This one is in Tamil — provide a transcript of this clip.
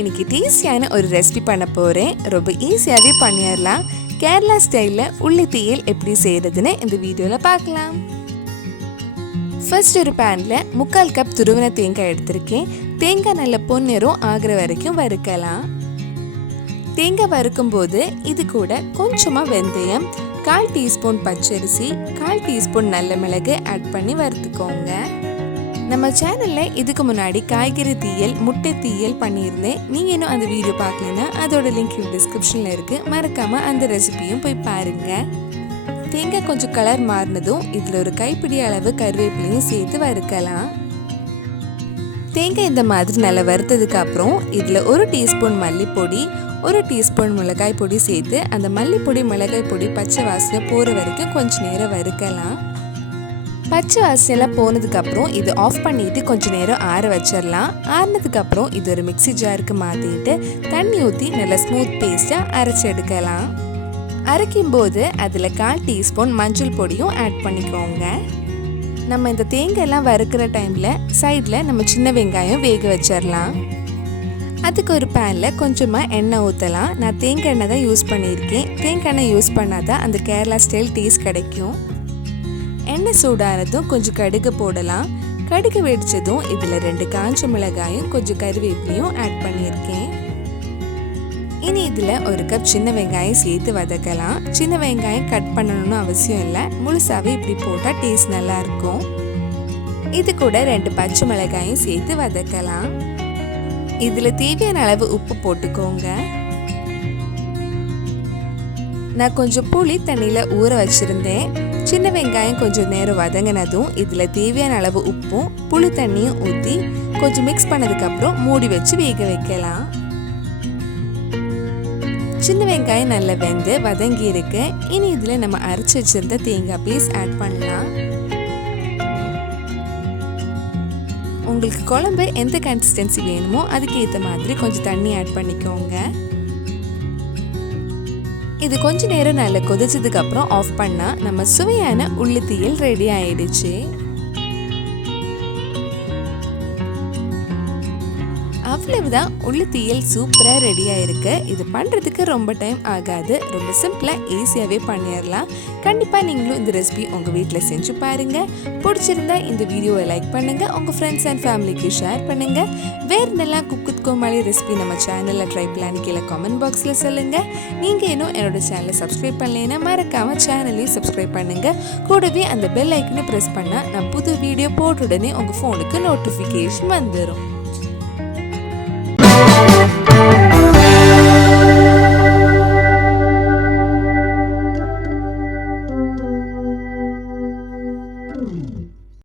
இன்னைக்கு டேஸ்டியான ஒரு ரெசிபி பண்ண போகிறேன். ரொம்ப ஈஸியாகவே பண்ணிடலாம். கேரளா ஸ்டைலில் உள்ளி தீயல் எப்படி செய்கிறதுன்னு இந்த வீடியோவில் பார்க்கலாம். ஃபர்ஸ்ட் ஒரு பேனில் 3/4 கப் துருவின தேங்காய் எடுத்திருக்கேன். தேங்காய் நல்ல பொன்னிறம் ஆகிற வரைக்கும் வறுக்கலாம். தேங்காய் வறுக்கும் போது இது கூட கொஞ்சமாக வெந்தயம், 1/4 டீஸ்பூன் பச்சரிசி, 1/4 டீஸ்பூன் நல்ல மிளகு ஆட் பண்ணி வறுத்துக்கோங்க. நம்ம சேனலில் இதுக்கு முன்னாடி காய்கறி தீயல், முட்டை தீயல் பண்ணியிருந்தேன். நீங்கள் இன்னும் அந்த வீடியோ பார்க்கலன்னா அதோட லிங்க் டிஸ்கிரிப்ஷனில் இருக்குது. மறக்காமல் அந்த ரெசிபியும் போய் பாருங்கள். தேங்காய் கொஞ்சம் கலர் மாறினதும் இதில் ஒரு கைப்பிடி அளவு கருவேப்பிலையும் சேர்த்து வறுக்கலாம். தேங்காய் இந்த மாதிரி நல்லா வறுத்ததுக்கு அப்புறம் இதில் 1 டீஸ்பூன் மல்லிப்பொடி, 1 டீஸ்பூன் மிளகாய் பொடி சேர்த்து அந்த மல்லிப்பொடி மிளகாய் பொடி பச்சை வாசனை போகிற வரைக்கும் கொஞ்சம் நேரம் வறுக்கலாம். பச்சை வாசனைலாம் போனதுக்கப்புறம் இது ஆஃப் பண்ணிவிட்டு கொஞ்சம் நேரம் ஆற வச்சிடலாம். ஆறினதுக்கப்புறம் இது ஒரு மிக்சி ஜாருக்கு மாற்றிட்டு தண்ணி ஊற்றி நல்லா ஸ்மூத் பேஸ்ட்டாக அரைச்சி எடுக்கலாம். அரைக்கும்போது அதில் 1/4 டீஸ்பூன் மஞ்சள் பொடியும் ஆட் பண்ணிக்கோங்க. நம்ம இந்த தேங்காயெல்லாம் வறுக்கிற டைமில் சைடில் நம்ம சின்ன வெங்காயம் வேக வச்சிடலாம். அதுக்கு ஒரு பேனில் கொஞ்சமாக எண்ணெய் ஊற்றலாம். நான் தேங்காய் எண்ணெய் தான் யூஸ் பண்ணியிருக்கேன். தேங்காய் எண்ணெய் யூஸ் பண்ணால் தான் அந்த கேரளா ஸ்டைல் டேஸ்ட் கிடைக்கும். எண்ணெய் சூடானதும் கொஞ்சம் கடுகு போடலாம். கடுகு வெடிச்சதும் இதில் 2 காஞ்ச மிளகாயும் கொஞ்சம் கருவேப்பிலையும் ஆட் பண்ணியிருக்கேன். இனி இதில் 1 கப் சின்ன வெங்காயம் சேர்த்து வதக்கலாம். சின்ன வெங்காயம் கட் பண்ணணும்னு அவசியம் இல்லை, முழுசாகவே இப்படி போட்டால் டேஸ்ட் நல்லாயிருக்கும். இது கூட 2 பச்சை மிளகாயும் சேர்த்து வதக்கலாம். இதில் தேவையான அளவு உப்பு போட்டுக்கோங்க. நான் கொஞ்சம் புளி தண்ணியில் ஊற வச்சுருந்தேன். சின்ன வெங்காயம் கொஞ்சம் நேரம் வதங்கினதும் இதில் தேவையான அளவு உப்பும் புளி தண்ணியும் ஊற்றி கொஞ்சம் மிக்ஸ் பண்ணதுக்கப்புறம் மூடி வச்சு வேக வைக்கலாம். சின்ன வெங்காயம் நல்லா வெந்து வதங்கி இருக்கு. இனி இதில் நம்ம அரைச்சி வச்சிருந்த தேங்காய் பீஸ் ஆட் பண்ணலாம். உங்களுக்கு குழம்பு எந்த கன்சிஸ்டன்சி வேணுமோ அதுக்கு ஏற்ற மாதிரி கொஞ்சம் தண்ணி ஆட் பண்ணிக்கோங்க. இது கொஞ்ச நேரம் நல்லா கொதிச்சதுக்கு அப்புறம் ஆஃப் பண்ணா நம்ம சுவையான உள்ளி தீயல் ரெடி ஆயிடுச்சு. அவ்வளவுதான், உள்ளி தீயல் சூப்பராக ரெடி ஆயிருக்கு. இது பண்ணுறதுக்கு ரொம்ப டைம் ஆகாது. ரொம்ப சிம்பிளாக ஈஸியாகவே பண்ணிடலாம். கண்டிப்பாக நீங்களும் இந்த ரெசிபி உங்கள் வீட்டில் செஞ்சு பாருங்கள். பிடிச்சிருந்தா இந்த வீடியோவை லைக் பண்ணுங்கள், உங்கள் ஃப்ரெண்ட்ஸ் அண்ட் ஃபேமிலிக்கு ஷேர் பண்ணுங்கள். வேறு நல்லா குக் வித் கோமாளி ரெசிபி நம்ம சேனலில் ட்ரை பண்ணலான்னு கீழே கமெண்ட் பாக்ஸில் சொல்லுங்கள். நீங்கள் இன்னும் என்னோடய சேனலை சப்ஸ்கிரைப் பண்ணலைன்னா மறக்காமல் சேனலையும் சப்ஸ்கிரைப் பண்ணுங்கள். கூடவே அந்த பெல் ஐக்கனை ப்ரெஸ் பண்ணால் நான் புது வீடியோ போட்ட உடனே உங்கள் ஃபோனுக்கு நோட்டிஃபிகேஷன் வந்துடும்.